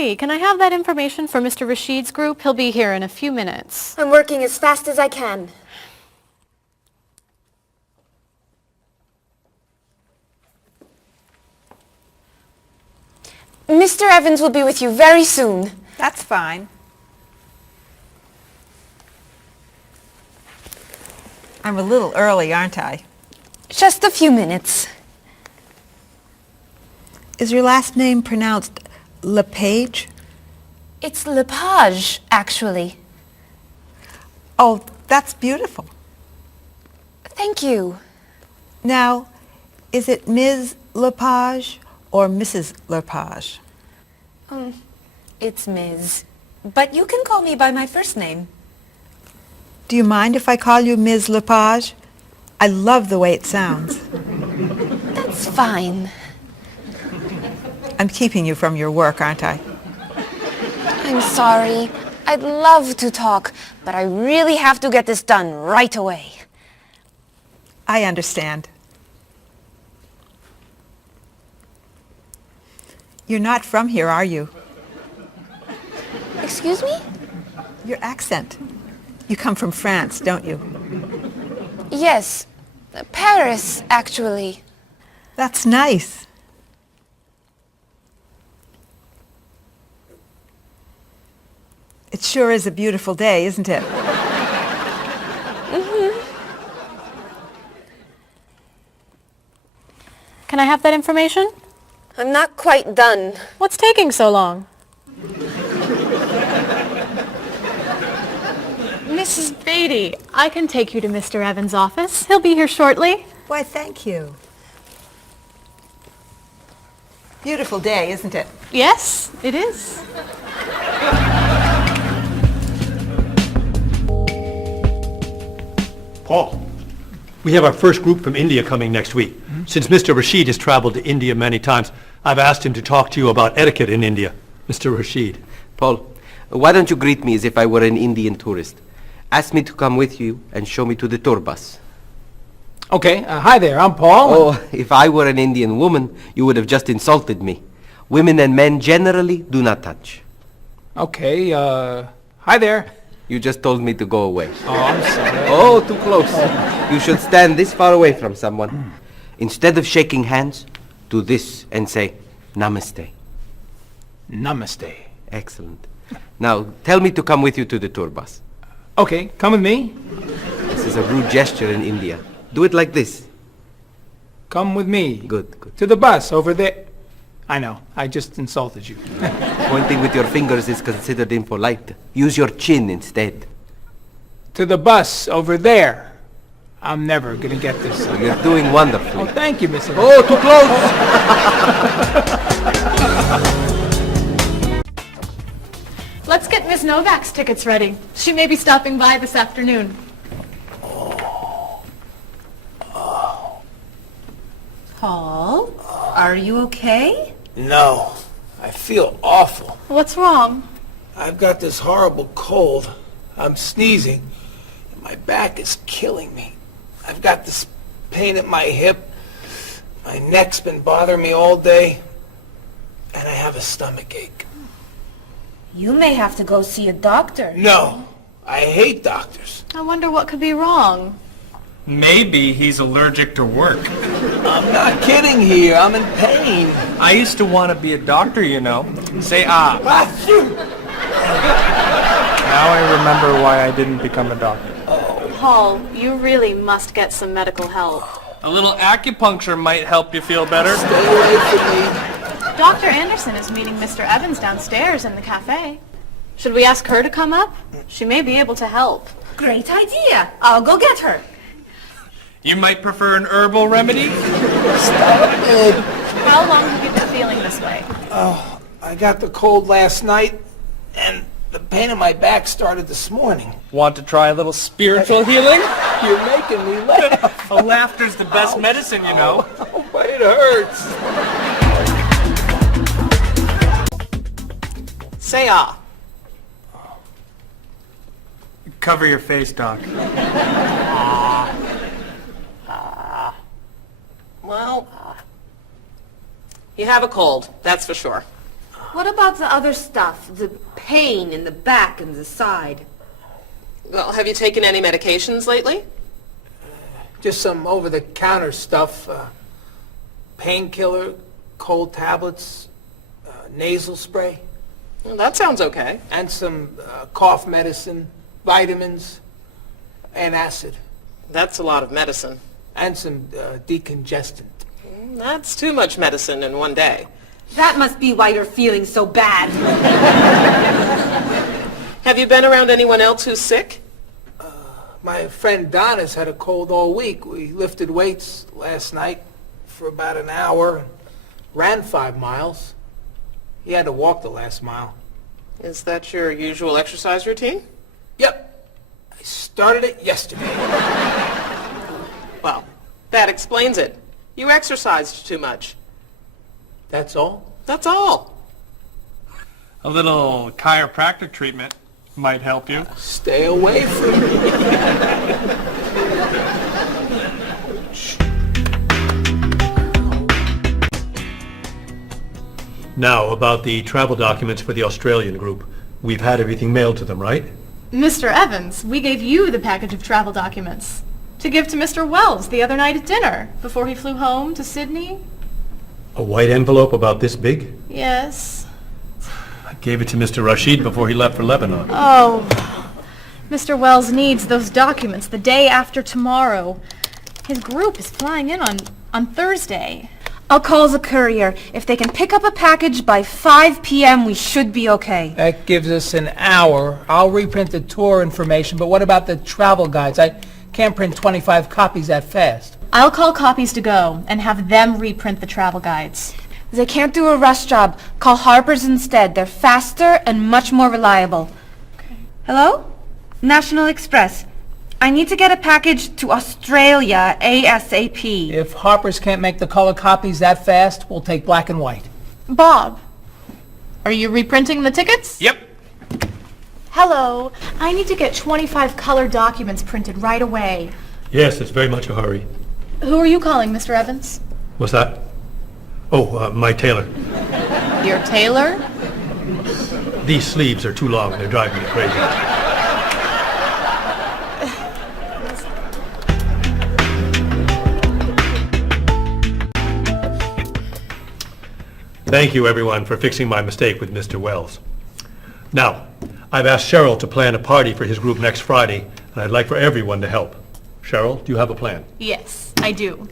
Marie, can I have that information for Mr. Rashid's group? He'll be here in a few minutes. I'm working as fast as I can. Mr. Evans will be with you very soon. That's fine. I'm a little early, aren't I? Just a few minutes. Is your last name pronounced LePage? It's Lepage, actually. Oh, that's beautiful. Thank you. Now, is it Ms. Lepage or Mrs. Lepage? It's Ms. But you can call me by my first name. Do you mind if I call you Ms. Lepage? I love the way it sounds. That's fine. I'm keeping you from your work, aren't I? I'm sorry. I'd love to talk, but I really have to get this done right away. I understand. You're not from here, are you? Excuse me? Your accent. You come from France, don't you? Yes. Paris, actually. That's nice. It sure is a beautiful day, isn't it? Can I have that information? I'm not quite done. What's taking so long? Mrs. Beatty, I can take you to Mr. Evans' office. He'll be here shortly. Why, thank you. Beautiful day, isn't it? Yes, it is. Paul, we have our first group from India coming next week. Since Mr. Rashid has traveled to India many times, I've asked him to talk to you about etiquette in India. Mr. Rashid. Paul, why don't you greet me as if I were an Indian tourist? Ask me to come with you and show me to the tour bus. Okay, hi there, I'm Paul. Oh, if I were an Indian woman, you would have just insulted me. Women and men generally do not touch. Okay, hi there. You just told me to go away. Oh, I'm sorry. Oh, too close. You should stand this far away from someone. Instead of shaking hands, do this and say, Namaste. Namaste. Excellent. Now, tell me to come with you to the tour bus. Okay, come with me. This is a rude gesture in India. Do it like this. Come with me. Good, good. To the bus over there. I know, I just insulted you. Pointing with your fingers is considered impolite. Use your chin instead. To the bus over there. I'm never gonna get this. You're doing wonderfully. Oh, thank you, Mr. Oh, too close! Let's get Ms. Novak's tickets ready. She may be stopping by this afternoon. Paul, are you okay? No, I feel awful. What's wrong? I've got this horrible cold. I'm sneezing, and my back is killing me. I've got this pain at my hip. My neck's been bothering me all day, and I have a stomach ache. You may have to go see a doctor. No, I hate doctors. I wonder what could be wrong. Maybe he's allergic to work. I'm not kidding here. I'm in pain. I used to want to be a doctor, you know. Say ah. Achoo! Now I remember why I didn't become a doctor. Paul, you really must get some medical help. A little acupuncture might help you feel better. Stay away from me. Dr. Anderson is meeting Mr. Evans downstairs in the cafe. Should we ask her to come up? She may be able to help. Great idea. I'll go get her. You might prefer an herbal remedy? Stop it. How long have you been feeling this way? Oh, I got the cold last night, and the pain in my back started this morning. Want to try a little spiritual healing? You're making me laugh. Laughter's the best medicine, you know. Oh, but it hurts. Say ah. Cover your face, Doc. Well, you have a cold, that's for sure. What about the other stuff? The pain in the back and the side? Well, have you taken any medications lately? Just some over-the-counter stuff. Painkiller, cold tablets, nasal spray. Well, that sounds okay. And some cough medicine, vitamins, and acid. That's a lot of medicine. And some decongestant. That's too much medicine in one day. That must be why you're feeling so bad. Have you been around anyone else who's sick? My friend Donna's had a cold all week. We lifted weights last night for about an hour, ran 5 miles. He had to walk the last mile. Is that your usual exercise routine? Yep. I started it yesterday. Well, that explains it. You exercised too much. That's all? That's all. A little chiropractic treatment might help you. Stay away from me. Now, about the travel documents for the Australian group. We've had everything mailed to them, right? Mr. Evans, we gave you the package of travel documents to give to Mr. Wells the other night at dinner before he flew home to Sydney. A white envelope about this big? Yes. I gave it to Mr. Rashid before he left for Lebanon. Oh, Mr. Wells needs those documents the day after tomorrow. His group is flying in on Thursday. I'll call the courier. If they can pick up a package by 5 p.m., we should be okay. That gives us an hour. I'll reprint the tour information, but what about the travel guides? I can't print 25 copies that fast. I'll call Copies to Go and have them reprint the travel guides. They can't do a rush job. Call Harper's instead. They're faster and much more reliable. Okay. Hello? National Express. I need to get a package to Australia ASAP. If Harper's can't make the color copies that fast, we'll take black and white. Bob, are you reprinting the tickets? Yep. Hello. I need to get 25 color documents printed right away. Yes, it's very much a hurry. Who are you calling, Mr. Evans? What's that? Oh, my tailor. Your tailor? These sleeves are too long. They're driving me crazy. Thank you, everyone, for fixing my mistake with Mr. Wells. Now, I've asked Cheryl to plan a party for his group next Friday, and I'd like for everyone to help. Cheryl, do you have a plan? Yes, I do.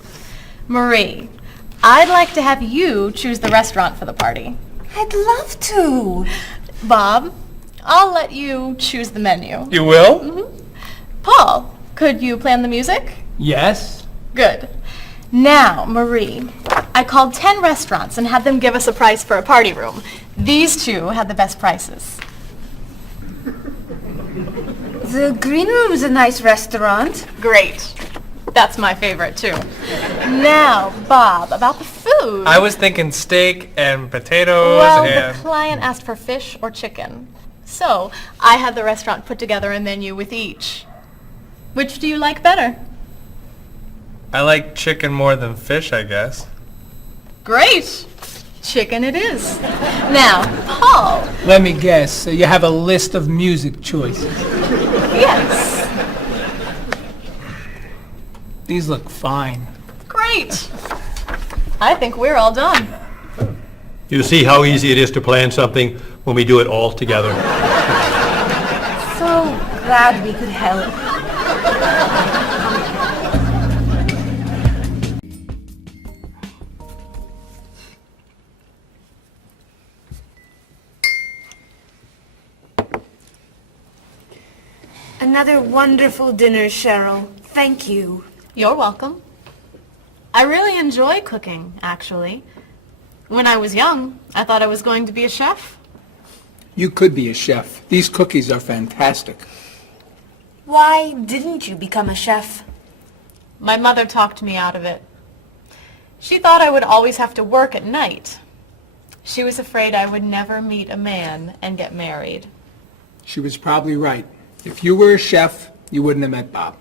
Marie, I'd like to have you choose the restaurant for the party. I'd love to. Bob, I'll let you choose the menu. You will? Mm-hmm. Paul, could you plan the music? Yes? Good. Now, Marie, I called 10 restaurants and had them give us a price for a party room. These two had the best prices. The Green Room's a nice restaurant. Great. That's my favorite, too. Now, Bob, about the food. I was thinking steak and potatoes Well, and... the client asked for fish or chicken. So, I had the restaurant put together a menu with each. Which do you like better? I like chicken more than fish, I guess. Great. Chicken it is. Now, Paul. Let me guess. So you have a list of music choices. Yes. These look fine. Great. I think we're all done. You see how easy it is to plan something when we do it all together? So glad we could help. Another wonderful dinner, Cheryl. Thank you. You're welcome. I really enjoy cooking, actually. When I was young, I thought I was going to be a chef. You could be a chef. These cookies are fantastic. Why didn't you become a chef? My mother talked me out of it. She thought I would always have to work at night. She was afraid I would never meet a man and get married. She was probably right. If you were a chef, you wouldn't have met Bob.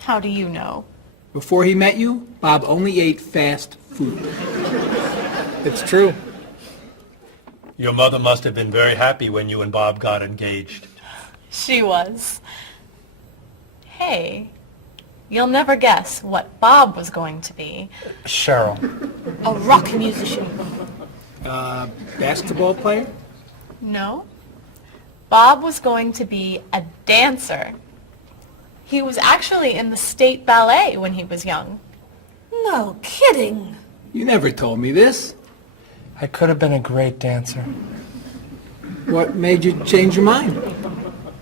How do you know? Before he met you, Bob only ate fast food. It's true. Your mother must have been very happy when you and Bob got engaged. She was. Hey, you'll never guess what Bob was going to be. Cheryl. A rock musician. Basketball player? No. Bob was going to be a dancer. He was actually in the state ballet when he was young. No kidding. You never told me this. I could have been a great dancer. What made you change your mind?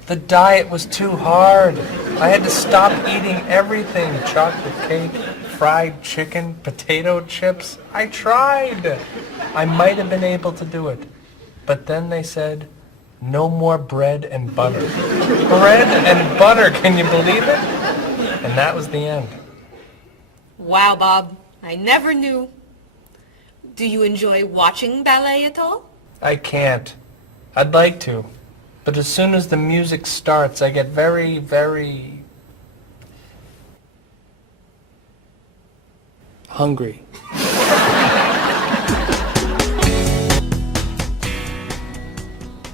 The diet was too hard. I had to stop eating everything. Chocolate cake, fried chicken, potato chips. I tried. I might have been able to do it. But then they said, no more bread and butter. Bread and butter, can you believe it? And that was the end. Wow, Bob. I never knew. Do you enjoy watching ballet at all? I can't. I'd like to. But as soon as the music starts, I get very, very hungry.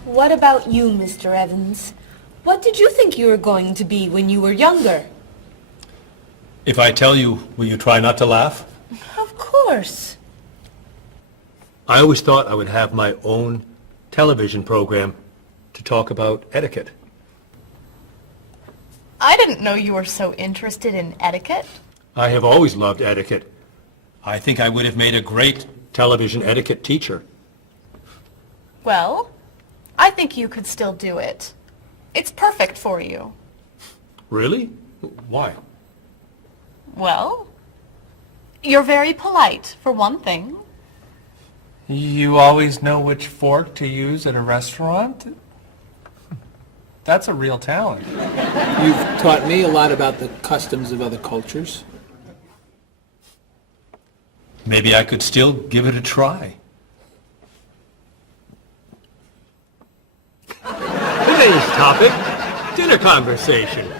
What about you, Mr. Evans? What did you think you were going to be when you were younger? If I tell you, will you try not to laugh? Of course. I always thought I would have my own television program to talk about etiquette. I didn't know you were so interested in etiquette. I have always loved etiquette. I think I would have made a great television etiquette teacher. Well, I think you could still do it. It's perfect for you. Really? Why? Well, you're very polite, for one thing. You always know which fork to use at a restaurant? That's a real talent. You've taught me a lot about the customs of other cultures. Maybe I could still give it a try. Today's topic, dinner conversation.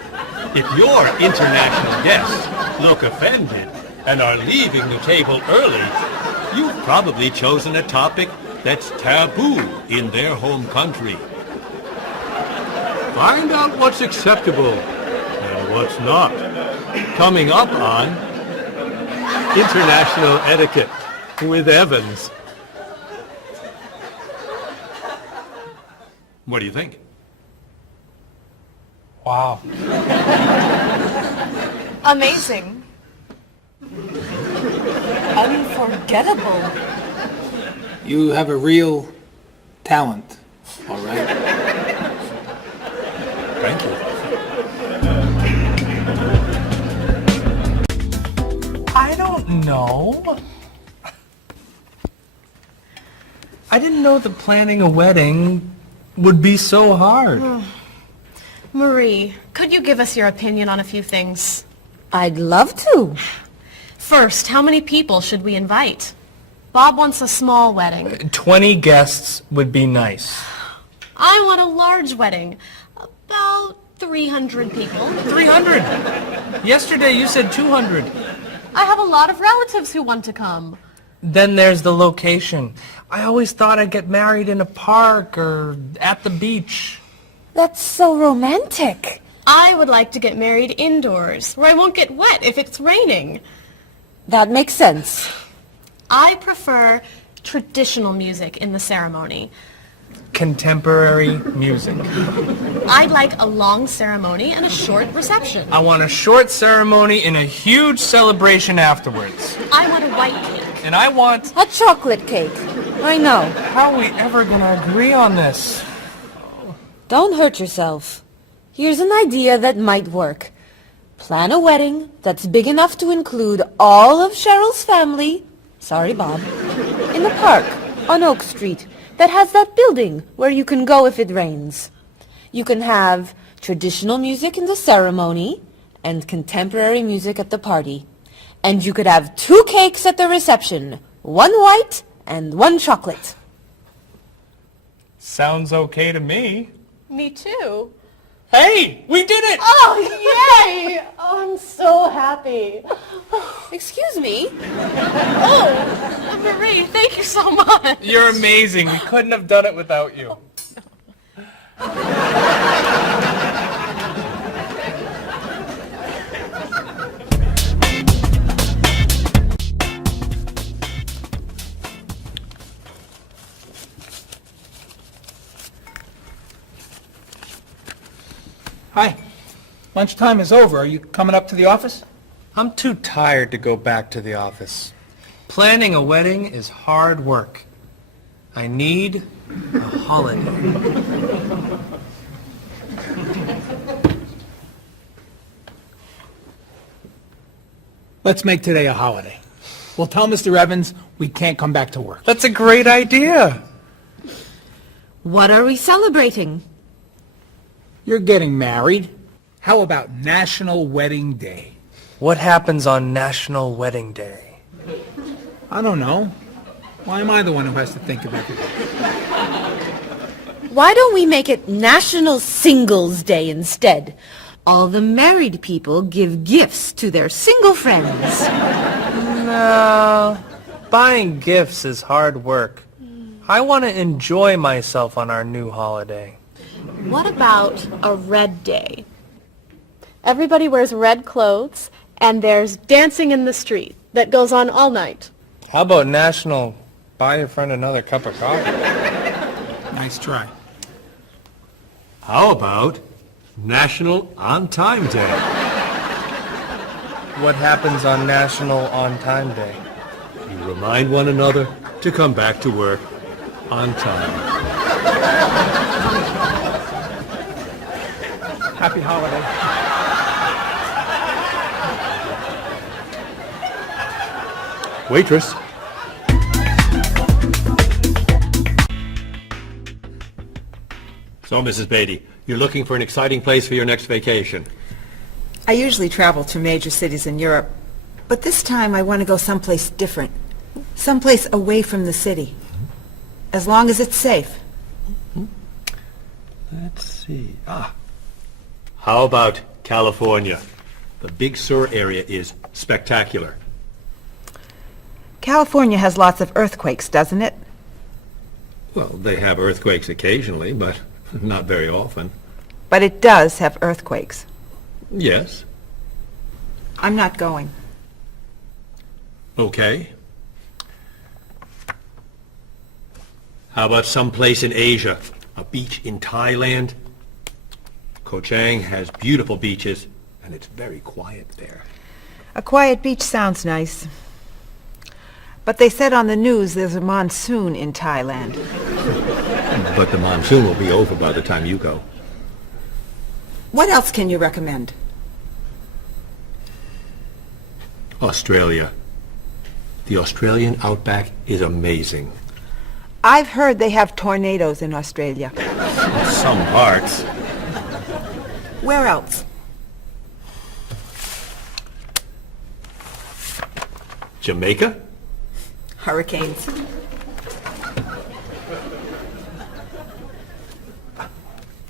If your international guests look offended and are leaving the table early, you've probably chosen a topic that's taboo in their home country. Find out what's acceptable and what's not. Coming up on International Etiquette with Evans. What do you think? Wow. Amazing. Unforgettable. You have a real talent, all right? Thank you. I don't know. I didn't know that planning a wedding would be so hard. Marie, could you give us your opinion on a few things? I'd love to. First, how many people should we invite? Bob wants a small wedding. 20 guests would be nice. I want a large wedding. About 300 people. 300! Yesterday you said 200. I have a lot of relatives who want to come. Then there's the location. I always thought I'd get married in a park or at the beach. That's so romantic. I would like to get married indoors, where I won't get wet if it's raining. That makes sense. I prefer traditional music in the ceremony. Contemporary music. I'd like a long ceremony and a short reception. I want a short ceremony and a huge celebration afterwards. I want a white cake. And I want... A chocolate cake. I know. How are we ever gonna agree on this? Don't hurt yourself. Here's an idea that might work. Plan a wedding that's big enough to include all of Cheryl's family, sorry Bob, in the park on Oak Street that has that building where you can go if it rains. You can have traditional music in the ceremony and contemporary music at the party. And you could have 2 cakes at the reception, 1 white and 1 chocolate. Sounds okay to me. Me too. Hey, we did it! Oh, yay! Oh, I'm so happy. happy. Excuse me? Oh, Marie, thank you so much. You're amazing. We couldn't have done it without you. Hi. Lunchtime is over. Are you coming up to the office? I'm too tired to go back to the office. Planning a wedding is hard work. I need a holiday. Let's make today a holiday. We'll tell Mr. Evans we can't come back to work. That's a great idea. What are we celebrating? You're getting married. How about National Wedding Day? What happens on National Wedding Day? I don't know. Why am I the one who has to think of everything? Why don't we make it National Singles Day instead? All the married people give gifts to their single friends. No, buying gifts is hard work. I want to enjoy myself on our new holiday. What about a red day? Everybody wears red clothes, and there's dancing in the street that goes on all night. How about National Buy Your Friend Another Cup of Coffee? Nice try. How about National On Time Day? What happens on National On Time Day? You remind one another to come back to work on time. Happy holiday. Waitress. So, Mrs. Beatty, you're looking for an exciting place for your next vacation. I usually travel to major cities in Europe, but this time I want to go someplace different. Someplace away from the city. As long as it's safe. Let's see. How about California? The Big Sur area is spectacular. California has lots of earthquakes, doesn't it? Well, they have earthquakes occasionally, but not very often. But it does have earthquakes. Yes. I'm not going. Okay. How about someplace in Asia? A beach in Thailand? Koh Chang has beautiful beaches, and it's very quiet there. A quiet beach sounds nice. But they said on the news there's a monsoon in Thailand. But the monsoon will be over by the time you go. What else can you recommend? Australia. The Australian outback is amazing. I've heard they have tornadoes in Australia. Some parts. Where else? Jamaica? Hurricanes.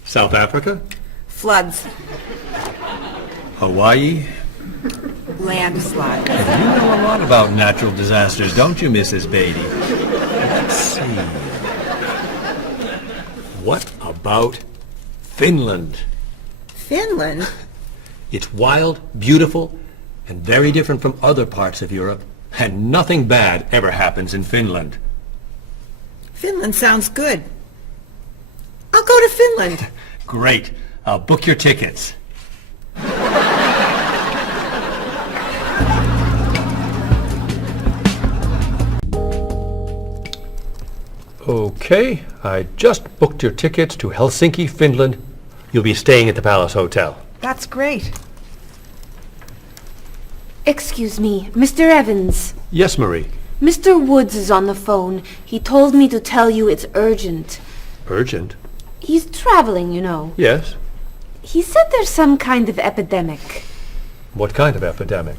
South Africa? Floods. Hawaii? Landslides. You know a lot about natural disasters, don't you, Mrs. Beatty? Let's see. What about Finland? Finland? It's wild, beautiful, and very different from other parts of Europe. And nothing bad ever happens in Finland. Finland sounds good. I'll go to Finland. Great. I'll book your tickets. Okay, I just booked your tickets to Helsinki, Finland. You'll be staying at the Palace Hotel. That's great. Excuse me, Mr. Evans. Yes, Marie. Mr. Woods is on the phone. He told me to tell you it's urgent. Urgent? He's traveling, you know. Yes. He said there's some kind of epidemic. What kind of epidemic?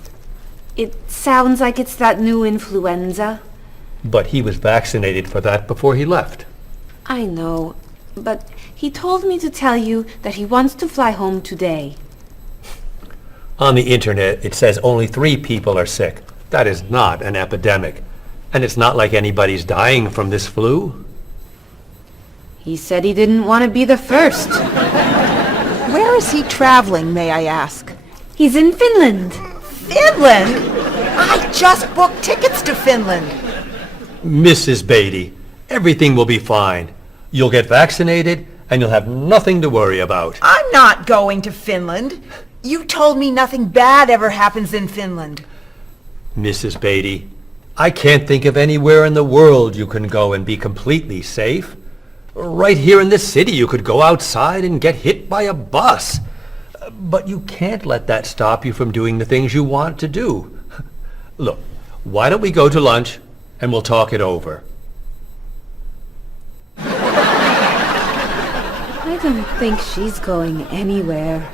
It sounds like it's that new influenza. But he was vaccinated for that before he left. I know, but he told me to tell you that he wants to fly home today. On the internet, it says only 3 people are sick. That is not an epidemic. And it's not like anybody's dying from this flu. He said he didn't want to be the first. Where is he traveling, may I ask? He's in Finland. Finland? I just booked tickets to Finland. Mrs. Beatty, everything will be fine. You'll get vaccinated, and you'll have nothing to worry about. I'm not going to Finland. You told me nothing bad ever happens in Finland. Mrs. Beatty, I can't think of anywhere in the world you can go and be completely safe. Right here in this city, you could go outside and get hit by a bus. But you can't let that stop you from doing the things you want to do. Look, why don't we go to lunch and we'll talk it over? I don't think she's going anywhere.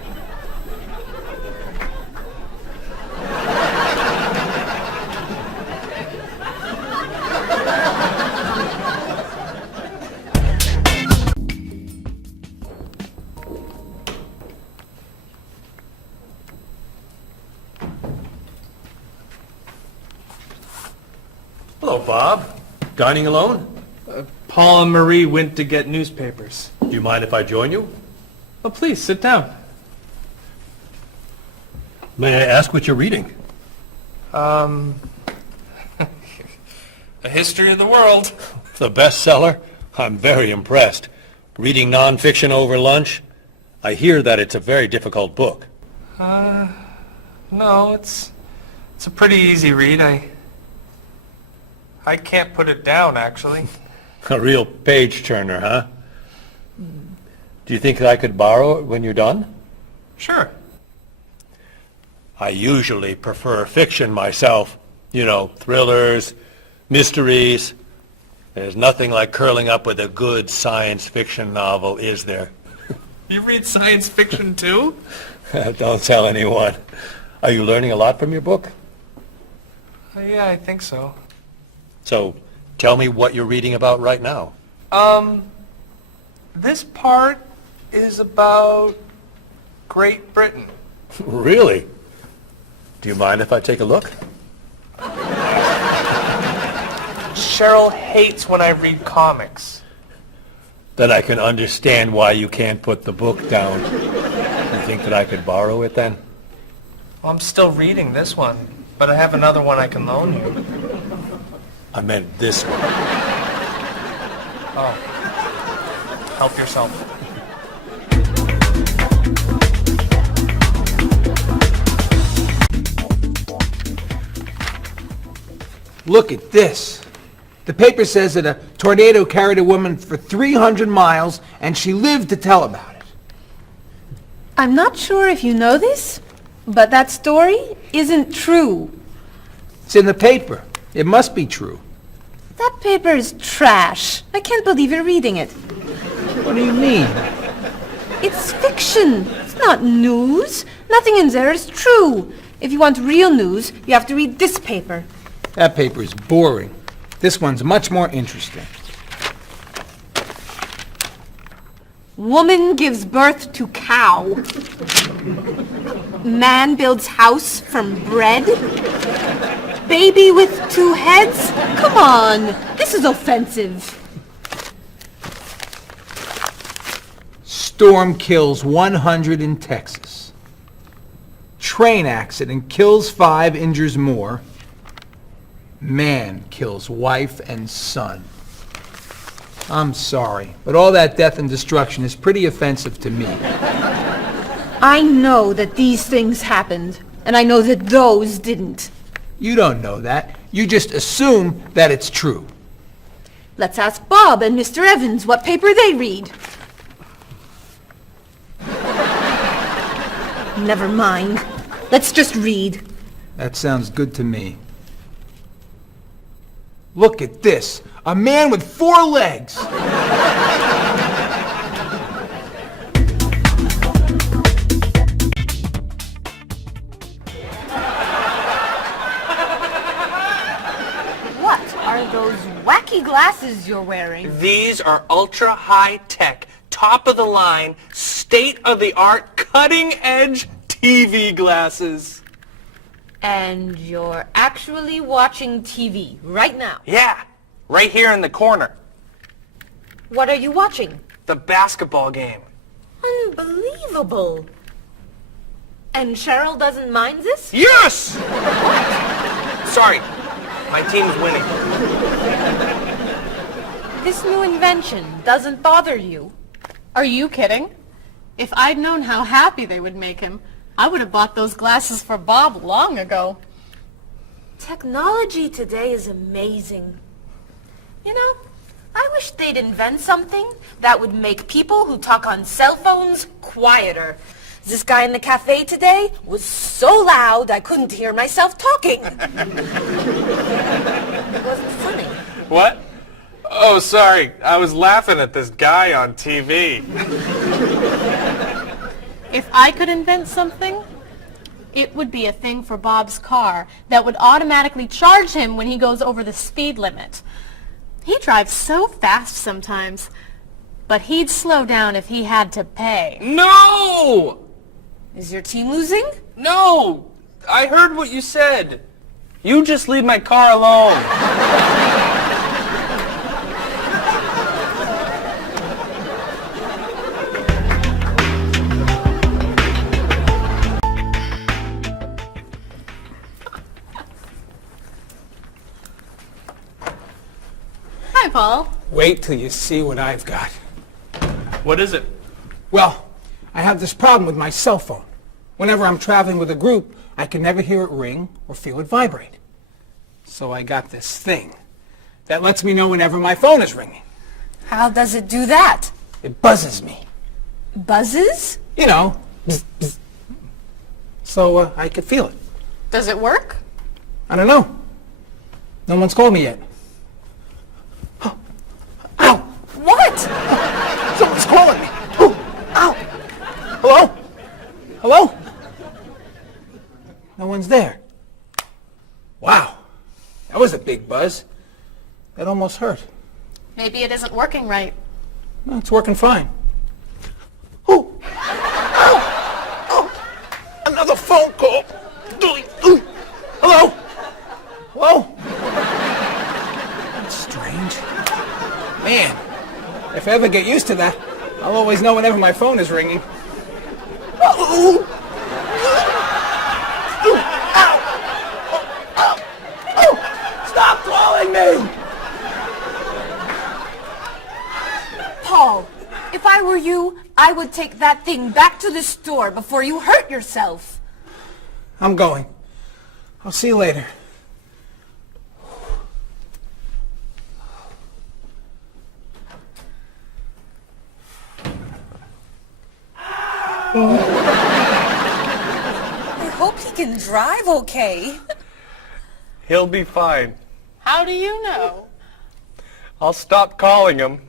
Hello, Bob. Dining alone? Paul and Marie went to get newspapers. Do you mind if I join you? Oh, please, sit down. May I ask what you're reading? A history of the world. The bestseller? I'm very impressed. Reading nonfiction over lunch? I hear that it's a very difficult book. No, it's a pretty easy read. I can't put it down, actually. A real page-turner, huh? Do you think I could borrow it when you're done? Sure. I usually prefer fiction myself. You know, thrillers, mysteries. There's nothing like curling up with a good science fiction novel, is there? You read science fiction, too? Don't tell anyone. Are you learning a lot from your book? Yeah, I think so. So, tell me what you're reading about right now. This part is about Great Britain. Really? Do you mind if I take a look? Cheryl hates when I read comics. Then I can understand why you can't put the book down. You think that I could borrow it then? Well, I'm still reading this one, but I have another one I can loan you. I meant this one. Oh. Help yourself. Look at this. The paper says that a tornado carried a woman for 300 miles, and she lived to tell about it. I'm not sure if you know this, but that story isn't true. It's in the paper. It must be true. That paper is trash. I can't believe you're reading it. What do you mean? It's fiction. It's not news. Nothing in there is true. If you want real news, you have to read this paper. That paper is boring. This one's much more interesting. Woman gives birth to cow. Man builds house from bread. Baby with 2 heads? Come on, this is offensive. Storm kills 100 in Texas. Train accident kills 5, injures more. Man kills wife and son. I'm sorry, but all that death and destruction is pretty offensive to me. I know that these things happened, and I know that those didn't. You don't know that. You just assume that it's true. Let's ask Bob and Mr. Evans what paper they read. Never mind. Let's just read. That sounds good to me. Look at this. A man with 4 legs. What are those wacky glasses you're wearing? These are ultra high tech, top of the line, state of the art, cutting edge TV glasses. And you're actually watching TV right now. Yeah, right here in the corner. What are you watching? The basketball game. Unbelievable. And Cheryl doesn't mind this? Yes! Sorry, my team's winning. This new invention doesn't bother you. Are you kidding? If I'd known how happy they would make him, I would have bought those glasses for Bob long ago. Technology today is amazing. You know, I wish they'd invent something that would make people who talk on cell phones quieter. This guy in the cafe today was so loud I couldn't hear myself talking. It wasn't funny. What? Oh, sorry. I was laughing at this guy on TV. If I could invent something, it would be a thing for Bob's car that would automatically charge him when he goes over the speed limit. He drives so fast sometimes, but he'd slow down if he had to pay. No! Is your team losing? No! I heard what you said. You just leave my car alone. Hi, Paul. Wait till you see what I've got. What is it? Well, I have this problem with my cell phone. Whenever I'm traveling with a group, I can never hear it ring or feel it vibrate. So I got this thing that lets me know whenever my phone is ringing. How does it do that? It buzzes me. Buzzes? You know, bzz, bzz. So I could feel it. Does it work? I don't know. No one's called me yet. Ow! What? Someone's calling me. Ooh, ow! Hello? Hello? No one's there. Wow. That was a big buzz. That almost hurt. Maybe it isn't working right. No, it's working fine. Ooh! Ow! Oh! Another phone call. Ooh. Hello? Hello? That's strange. Man, if I ever get used to that, I'll always know whenever my phone is ringing. Oh! Stop calling me! Paul, if I were you, I would take that thing back to the store before you hurt yourself. I'm going. I'll see you later. I hope he can drive okay. He'll be fine. How do you know? I'll stop calling him.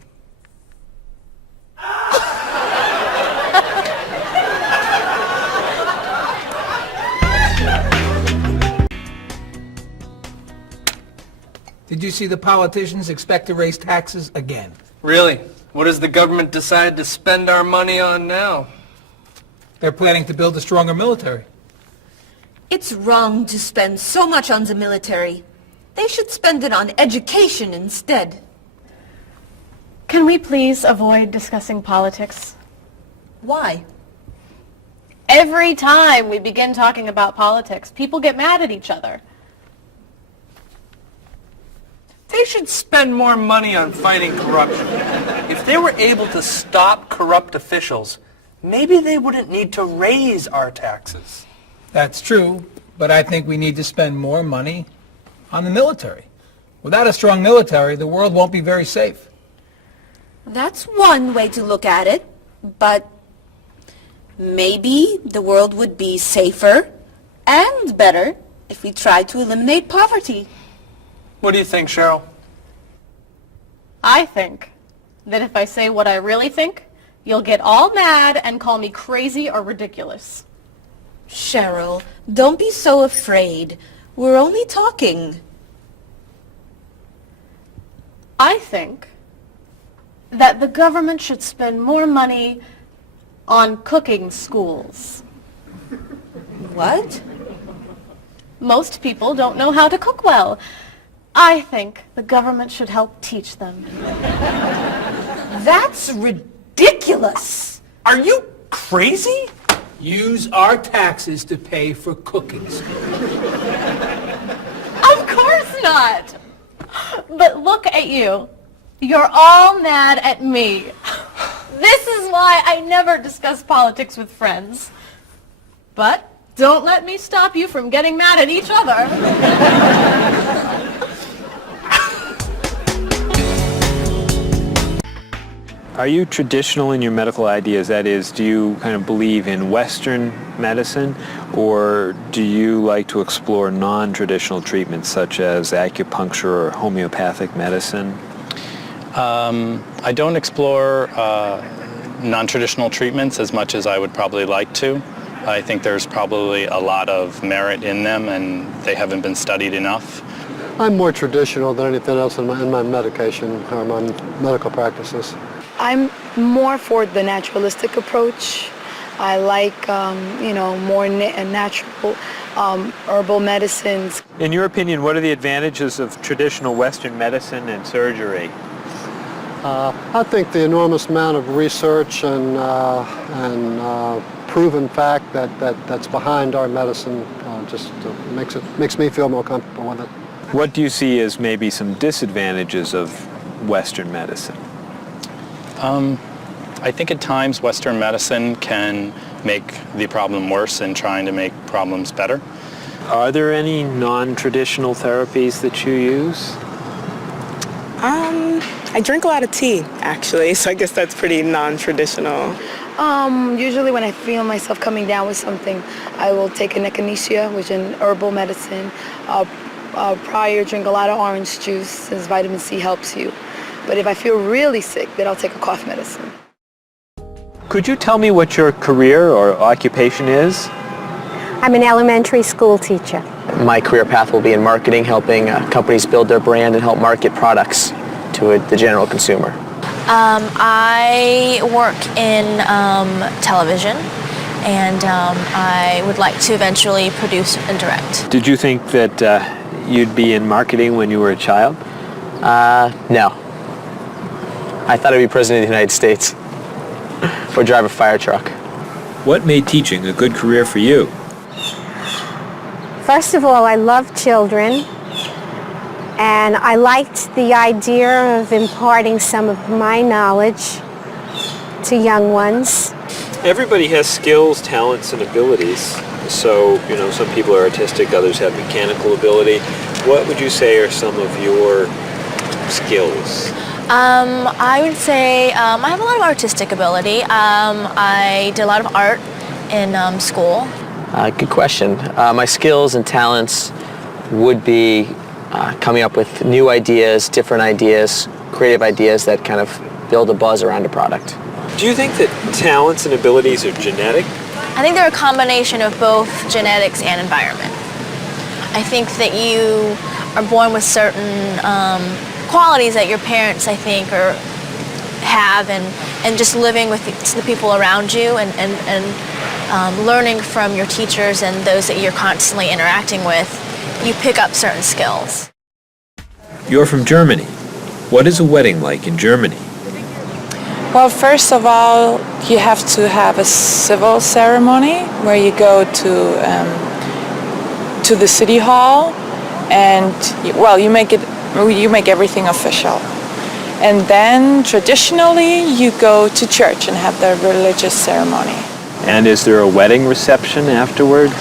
Did you see the politicians expect to raise taxes again? Really? What does the government decide to spend our money on now? They're planning to build a stronger military. It's wrong to spend so much on the military. They should spend it on education instead. Can we please avoid discussing politics? Why? Every time we begin talking about politics, people get mad at each other. They should spend more money on fighting corruption. If they were able to stop corrupt officials, maybe they wouldn't need to raise our taxes. That's true, but I think we need to spend more money on the military. Without a strong military, the world won't be very safe. That's one way to look at it, but maybe the world would be safer and better if we tried to eliminate poverty. What do you think, Cheryl? I think that if I say what I really think, you'll get all mad and call me crazy or ridiculous. Cheryl, don't be so afraid. We're only talking. I think that the government should spend more money on cooking schools. What? Most people don't know how to cook well. I think the government should help teach them. That's ridiculous. Are you crazy? Use our taxes to pay for cooking school. Of course not. But look at you. You're all mad at me. This is why I never discuss politics with friends. But don't let me stop you from getting mad at each other. Are you traditional in your medical ideas? That is, do you kind of believe in Western medicine, or do you like to explore non-traditional treatments such as acupuncture or homeopathic medicine? I don't explore non-traditional treatments as much as I would probably like to. I think there's probably a lot of merit in them, and they haven't been studied enough. I'm more traditional than anything else in my medication or my medical practices. I'm more for the naturalistic approach. I like, more natural herbal medicines. In your opinion, what are the advantages of traditional Western medicine and surgery? I think the enormous amount of research and proven fact that's behind our medicine just makes me feel more comfortable with it. What do you see as maybe some disadvantages of Western medicine? I think at times Western medicine can make the problem worse in trying to make problems better. Are there any non-traditional therapies that you use? I drink a lot of tea, actually, so I guess that's pretty non-traditional. Usually when I feel myself coming down with something, I will take an echinacea, which is an herbal medicine. Prior, drink a lot of orange juice, since vitamin C helps you. But if I feel really sick, then I'll take a cough medicine. Could you tell me what your career or occupation is? I'm an elementary school teacher. My career path will be in marketing, helping companies build their brand and help market products to the general consumer. I work in television, and I would like to eventually produce and direct. Did you think that you'd be in marketing when you were a child? No. I thought I'd be president of the United States or drive a fire truck. What made teaching a good career for you? First of all, I love children, and I liked the idea of imparting some of my knowledge to young ones. Everybody has skills, talents, and abilities. So, some people are artistic, others have mechanical ability. What would you say are some of your skills? I would say I have a lot of artistic ability. I did a lot of art in school. Good question. My skills and talents would be coming up with new ideas, different ideas, creative ideas that kind of build a buzz around a product. Do you think that talents and abilities are genetic? I think they're a combination of both genetics and environment. I think that you are born with certain qualities that your parents, I think, have, and just living with the people around you and learning from your teachers and those that you're constantly interacting with, you pick up certain skills. You're from Germany. What is a wedding like in Germany? Well, first of all, you have to have a civil ceremony where you go to the city hall, and you make everything official. And then traditionally you go to church and have the religious ceremony. And is there a wedding reception afterward?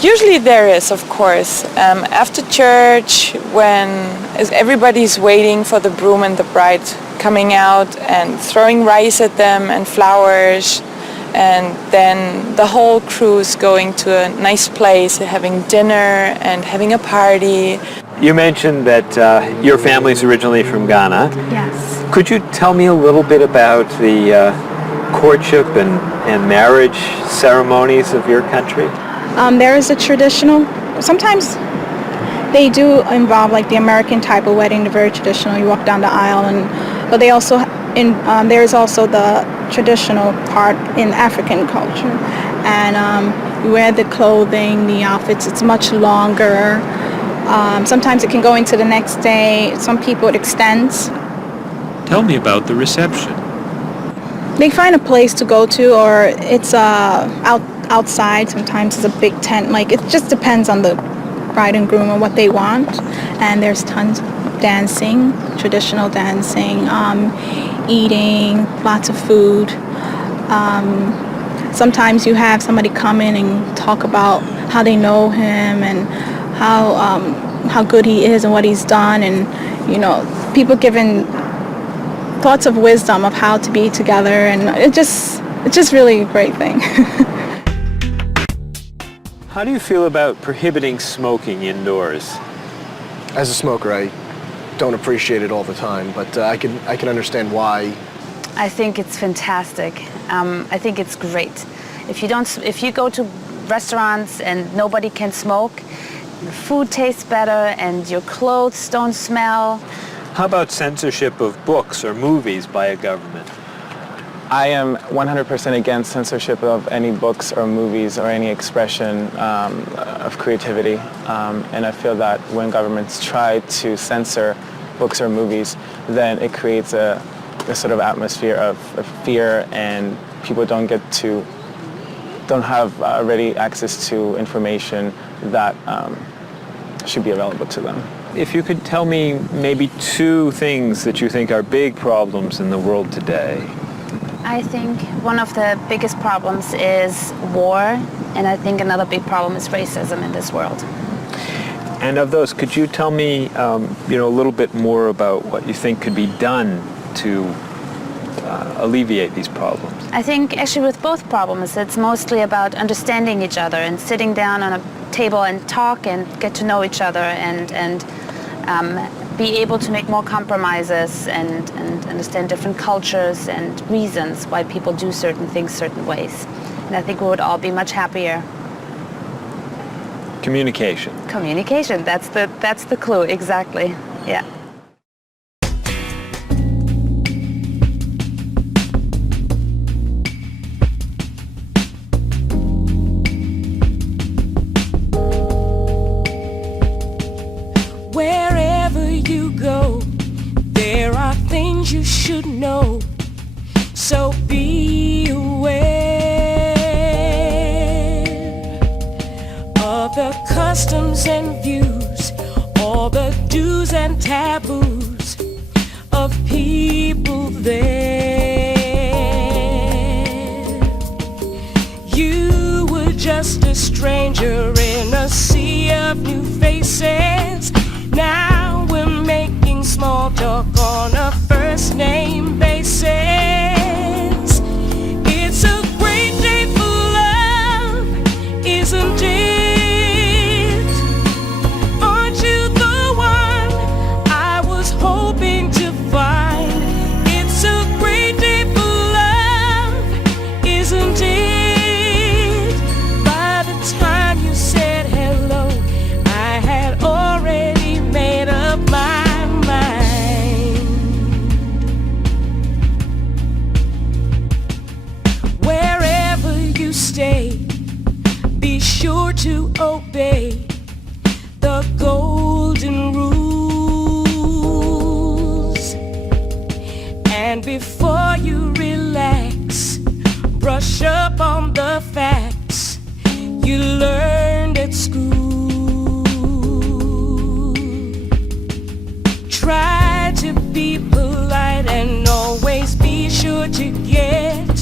Usually there is, of course. After church, when everybody's waiting for the groom and the bride coming out and throwing rice at them and flowers, and then the whole crew is going to a nice place, having dinner and having a party. You mentioned that your family's originally from Ghana. Yes. Could you tell me a little bit about the courtship and marriage ceremonies of your country? There is a traditional, sometimes they do involve like the American type of wedding, the very traditional, you walk down the aisle, but they also, there is also the traditional part in African culture. And You wear the clothing, the outfits, it's much longer. Sometimes it can go into the next day. Some people it extends. Tell me about the reception. They find a place to go to, or it's outside. Sometimes it's a big tent. Like, it just depends on the bride and groom and what they want. And there's tons of dancing, traditional dancing, eating, lots of food. Sometimes you have somebody come in and talk about how they know him and how good he is and what he's done, and people giving thoughts of wisdom of how to be together, and it's just really a great thing. How do you feel about prohibiting smoking indoors? As a smoker, I don't appreciate it all the time, but I can understand why. I think it's fantastic. I think it's great. If you go to restaurants and nobody can smoke, the food tastes better and your clothes don't smell. How about censorship of books or movies by a government? I am 100% against censorship of any books or movies or any expression of creativity. And I feel that when governments try to censor books or movies, then it creates a sort of atmosphere of fear, and people don't have ready access to information that should be available to them. If you could tell me maybe 2 things that you think are big problems in the world today. I think one of the biggest problems is war, and I think another big problem is racism in this world. And of those, could you tell me a little bit more about what you think could be done to alleviate these problems? I think actually with both problems, it's mostly about understanding each other and sitting down on a table and talk and get to know each other and be able to make more compromises and understand different cultures and reasons why people do certain things certain ways. And I think we would all be much happier. Communication. Communication, that's the clue, exactly, yeah. Wherever you go, there are things you should know. So be aware of the customs and views, all the do's and taboos of people there. You were just a stranger in a sea of new faces. Now we're making small talk on a first name basis. It's a great day for love, isn't it? Aren't you the one I was hoping to find? It's a great day for love, isn't it? By the time you said hello, I had already made up my mind. Wherever you stay, be sure to obey the golden rules. And before you relax, brush up on the facts you learned at school. Try to be polite and always be sure to get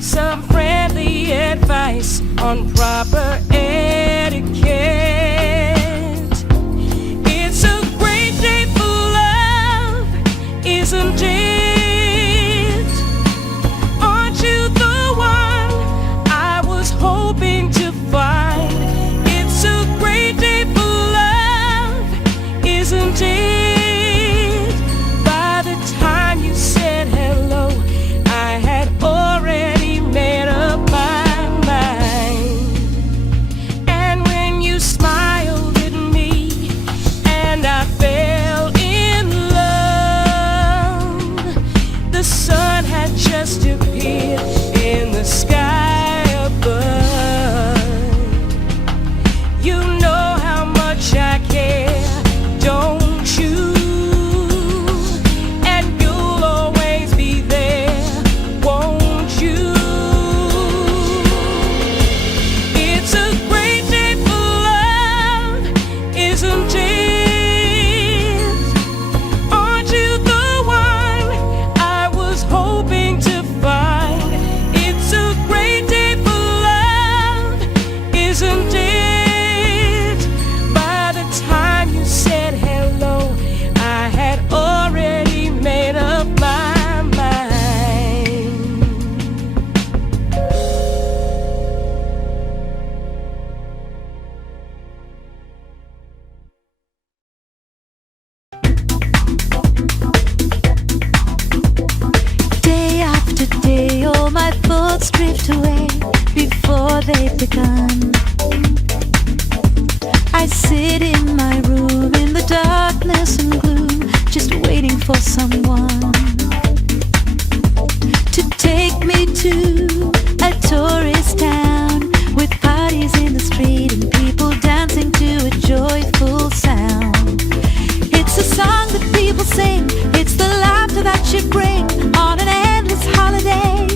some friendly advice on proper etiquette. It's a great day for love, isn't it? Aren't you the one I was hoping to find? It's a great day for love, isn't it? By the time you said hello, I had already made up my mind. thoughts drift away before they've begun. I sit in my room in the darkness and gloom, just waiting for someone to take me to a tourist town with parties in the street and people dancing to a joyful sound. It's a song that people sing, it's the laughter that you bring on an endless holiday.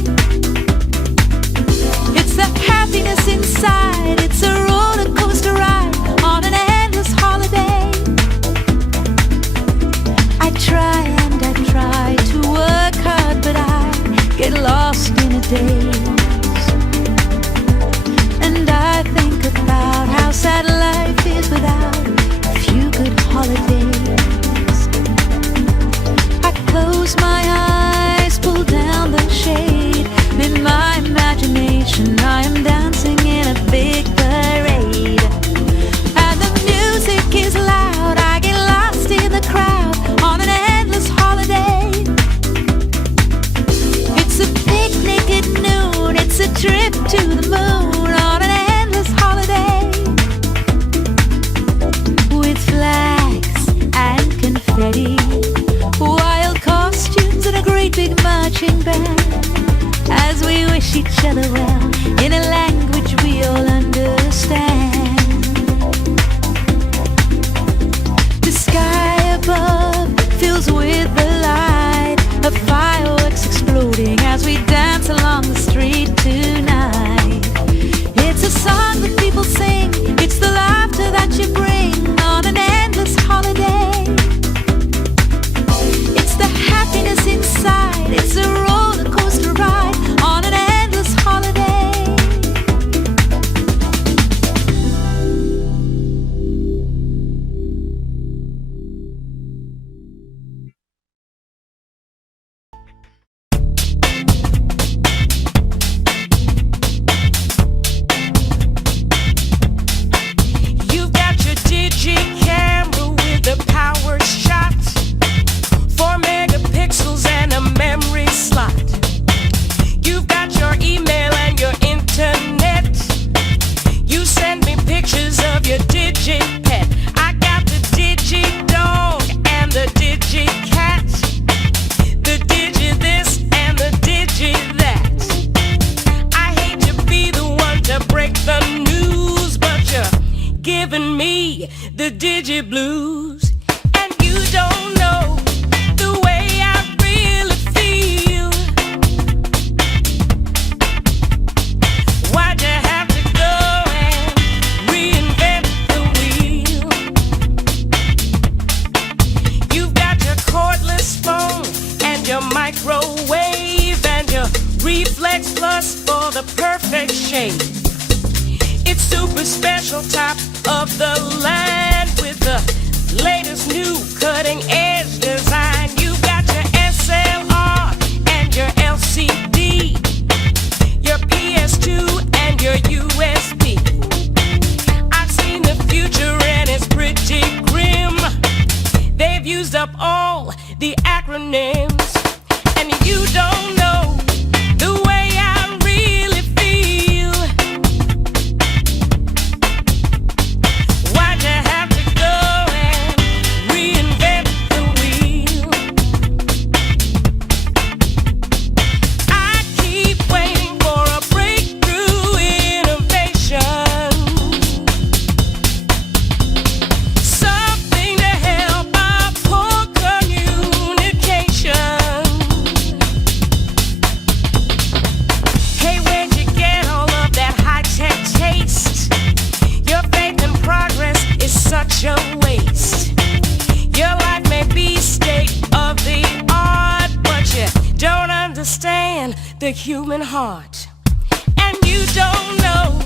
It's the happiness inside, it's a roller coaster ride on an endless holiday. I try and I try to work hard, but I get lost in a daze. And I think about how sad life is without a few good holidays. I close my eyes, pull down the shade. In my imagination I am dancing in a big parade. And the music is loud, I get lost in the crowd on an endless holiday. It's a picnic at noon, it's a trip to the moon on an endless holiday. With flags and confetti, wild costumes and a great big marching band, as we wish each other well in a language we all understand. The sky above fills with the light of fireworks exploding as we dance along the street tonight. It's a song that people sing, it's the laughter that you bring on an endless holiday. It's the happiness inside, it's a roller coaster ride on an endless holiday. You've got your digi camera with a power shot, 4 megapixels and a memory slot. You've got your email and your internet. You send me pictures of your digi pet. I got the digi dog and the digi cat, the digi this and the digi that. I hate to be the one to break the news, but you're giving me the digi blues. And you don't know the way I really feel. Why'd you have to go and reinvent the wheel? You've got your cordless phone and your microwave and your reflex plus for the perfect shape. It's super special, top of the line with the latest new cutting edge design. You've got your SLR and your LCD, your PS2 and your USB. I've seen the future and it's pretty grim. They've used up all the acronyms, and you don't know the way I really feel. Why'd you have to go and reinvent the wheel? I keep waiting for a breakthrough innovation, something to help our poor communication. Hey, where'd you get all of that high-tech taste? Your faith in progress is such a waste. Your life may be state of the art, but you don't understand the human heart. And you don't know